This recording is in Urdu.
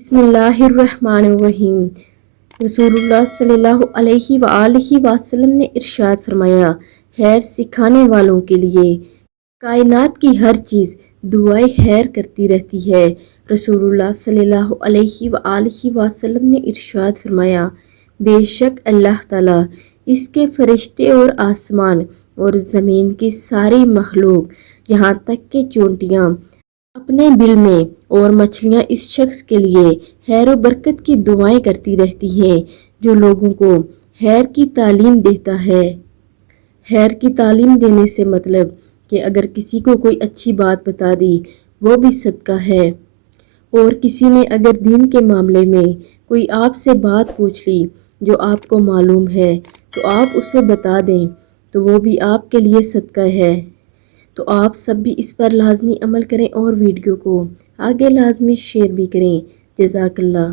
بسم اللہ الرحمن الرحیم۔ رسول اللہ صلی اللہ علیہ وآلہ وسلم نے ارشاد فرمایا، خیر سکھانے والوں کے لیے کائنات کی ہر چیز دعائے خیر کرتی رہتی ہے۔ رسول اللہ صلی اللہ علیہ وآلہ وسلم نے ارشاد فرمایا، بے شک اللہ تعالیٰ، اس کے فرشتے اور آسمان اور زمین کی ساری مخلوق یہاں تک کہ چونٹیاں اپنے بل میں اور مچھلیاں اس شخص کے لیے خیر و برکت کی دعائیں کرتی رہتی ہیں جو لوگوں کو خیر کی تعلیم دیتا ہے۔ خیر کی تعلیم دینے سے مطلب کہ اگر کسی کو کوئی اچھی بات بتا دی وہ بھی صدقہ ہے، اور کسی نے اگر دین کے معاملے میں کوئی آپ سے بات پوچھ لی جو آپ کو معلوم ہے تو آپ اسے بتا دیں تو وہ بھی آپ کے لیے صدقہ ہے۔ تو آپ سب بھی اس پر لازمی عمل کریں اور ویڈیو کو آگے لازمی شیئر بھی کریں۔ جزاک اللہ۔